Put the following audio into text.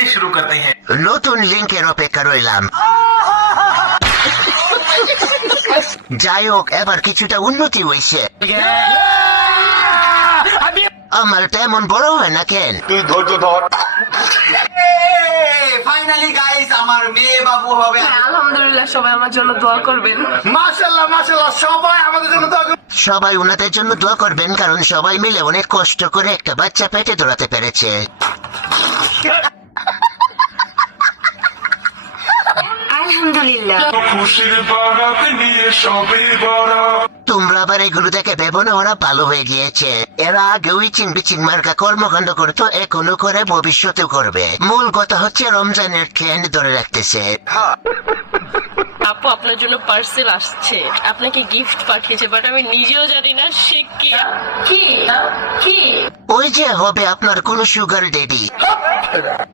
चलिए शुरू करते हैं। নতুন লিঙ্কের অপেক্ষা রইলাম। যাই হোক, এবার কিছুটা উন্নতি হয়েছে। আমার তেমন বড় হয় না কেন? তুই ধৈর্য ধর। ফাইনালি গাইস আমার মেয়ে বাবু হবে। আলহামদুলিল্লাহ, সবাই আমার জন্য দোয়া করবেন। মাশাআল্লাহ মাশাআল্লাহ, সবাই আমাদের জন্য দোয়া করুন। সবাই ওনাদের জন্য দোয়া করবেন, কারণ সবাই মিলে অনেক কষ্ট করে একটা বাচ্চা পেটে ধরাতে পেরেছে। আলহামদুলিল্লাহ। খুশির বারাত নিয়ে সবে বড়। তোমরা আবার এগুলো দেখে ভেবো না ওরা ভালো হয়ে গিয়েছে। এরা আগেও ইচিং বিচিং মার্কা কর্মকাণ্ড করতো, এখনো করে, ভবিষ্যতেও করবে। মূল কথা হচ্ছে রমজানের ট্রেন্ড ধরে রাখতেছে। আপু, আপনার জন্য পার্সেল আসছে, আপনাকে গিফট পাঠিয়েছে, বাট আমি নিজেও জানি না সে কে। কি? ওই যে হবে আপনার কোনো সুগার ডেডি।